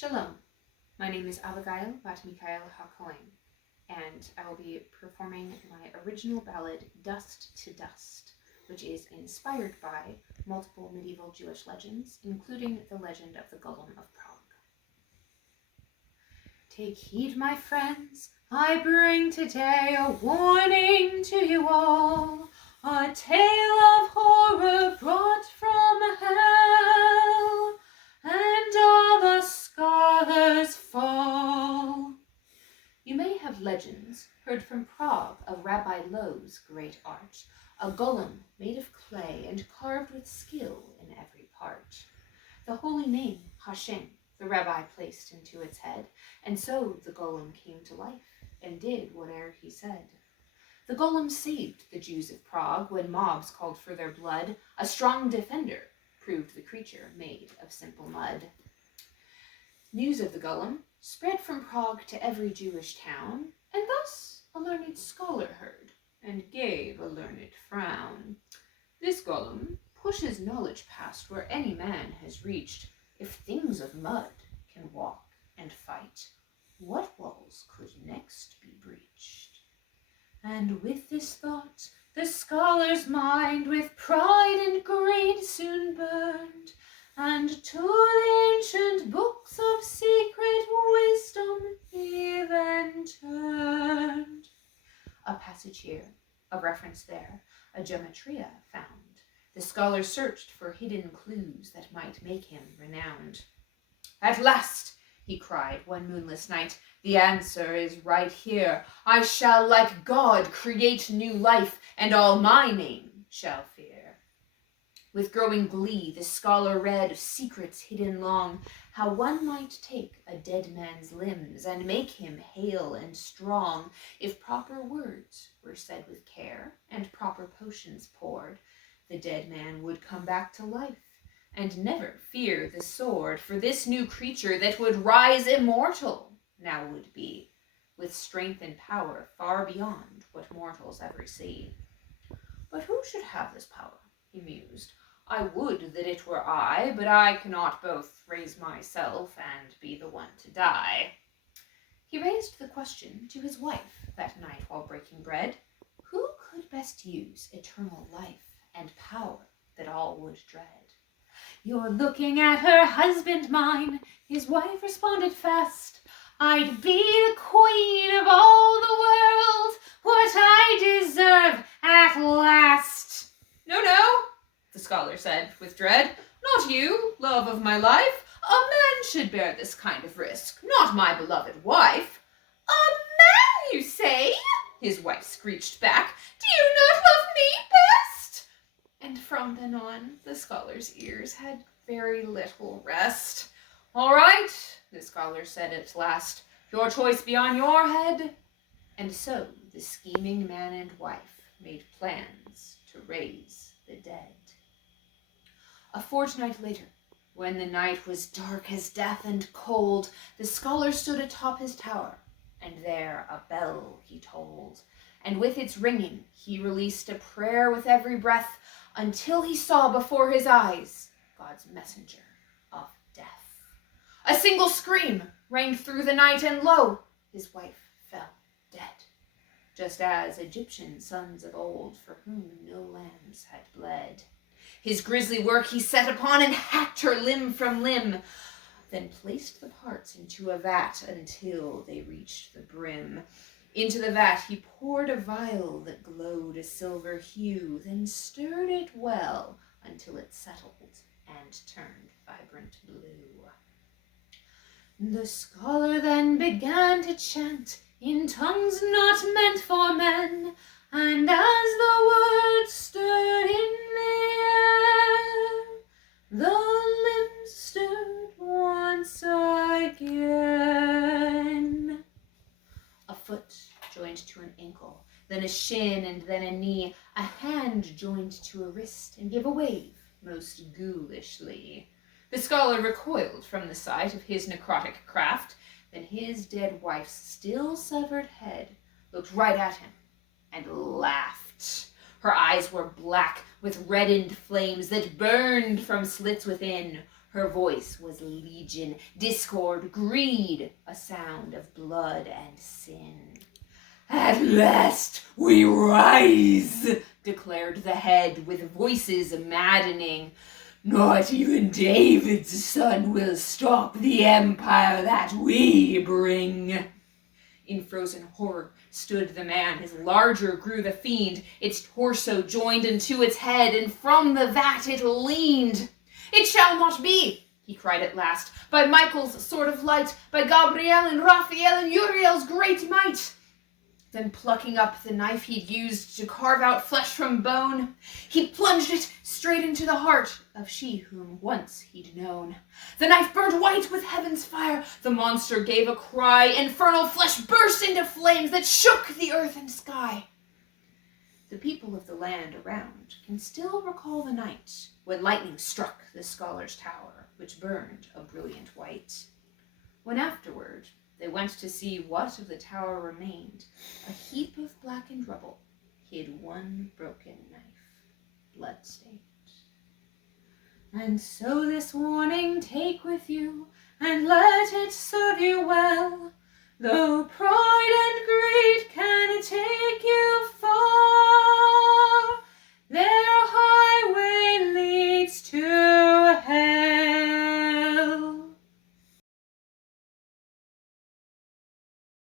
Shalom, my name is Abigail Bat Mikhail ha-Cohen, and I will be performing my original ballad, Dust to Dust, which is inspired by multiple medieval Jewish legends, including the legend of the Golem of Prague. Take heed, my friends, I bring today a warning to you all, a tale of horror brought from hell, and all the scholars fall. You may have legends heard from Prague of Rabbi Loew's great art, a golem made of clay and carved with skill in every part. The holy name, HaShem, the rabbi placed into its head, and so the golem came to life and did whate'er he said. The golem saved the Jews of Prague when mobs called for their blood. A strong defender proved the creature made of simple mud. News of the golem spread from Prague to every Jewish town, and thus a learned scholar heard and gave a learned frown. This golem pushes knowledge past where any man has reached. If things of mud can walk and fight, what walls could next be breached? And with this thought, the scholar's mind with pride and greed soon burned, and to the ancient books of secret wisdom he then turned. A passage here, a reference there, a gematria found. The scholar searched for hidden clues that might make him renowned. At last, he cried one moonless night, the answer is right here. I shall, like God, create new life, and all my name shall fear. With growing glee, the scholar read of secrets hidden long, how one might take a dead man's limbs and make him hale and strong, if proper words were said with care and proper potions poured. The dead man would come back to life and never fear the sword, for this new creature that would rise immortal now would be, with strength and power far beyond what mortals ever see. But who should have this power? He mused. I would that it were I, but I cannot both raise myself and be the one to die. He raised the question to his wife that night while breaking bread. Who could best use eternal life and power that all would dread? You're looking at her husband, mine, his wife responded fast. I'd be the queen of all the world, what I deserve at last. No, the scholar said with dread. Not you, love of my life. A man should bear this kind of risk, not my beloved wife. A man, you say? His wife screeched back. Do you not love me best? And from then on, the scholar's ears had very little rest. All right, the scholar said at last, your choice be on your head. And so the scheming man and wife made plans to raise the dead. A fortnight later, when the night was dark as death and cold, the scholar stood atop his tower, and there a bell he tolled. And with its ringing, he released a prayer with every breath, until he saw before his eyes God's messenger of death. A single scream rang through the night, and lo, his wife fell dead, just as Egyptian sons of old, for whom no lambs had bled. His grisly work he set upon, and hacked her limb from limb, then placed the parts into a vat until they reached the brim. Into the vat he poured a vial that glowed a silver hue, then stirred it well until it settled and turned vibrant blue. The scholar then began to chant in tongues not meant for men, and as the words stirred in the air, the limbs stirred once again. A foot joined to an ankle, then a shin, and then a knee. A hand joined to a wrist and gave a wave most ghoulishly. The scholar recoiled from the sight of his necrotic craft. Then his dead wife's still severed head looked right at him and laughed. Her eyes were black with reddened flames that burned from slits within. Her voice was legion, discord, greed, a sound of blood and sin. "At last we rise," declared the head with voices maddening. "Not even David's son will stop the empire that we bring." In frozen horror stood the man, his larger grew the fiend, its torso joined into its head, and from the vat it leaned. "It shall not be," he cried at last, "by Michael's sword of light, by Gabriel and Raphael and Uriel's great might." Then plucking up the knife he'd used to carve out flesh from bone, he plunged it straight into the heart of she whom once he'd known. The knife burned white with heaven's fire. The monster gave a cry. Infernal flesh burst into flames that shook the earth and sky. The people of the land around can still recall the night when lightning struck the scholar's tower, which burned a brilliant white. When afterward they went to see what of the tower remained, a heap of blackened rubble hid one broken knife, blood-stained. And so this warning take with you, and let it serve you well, though pride and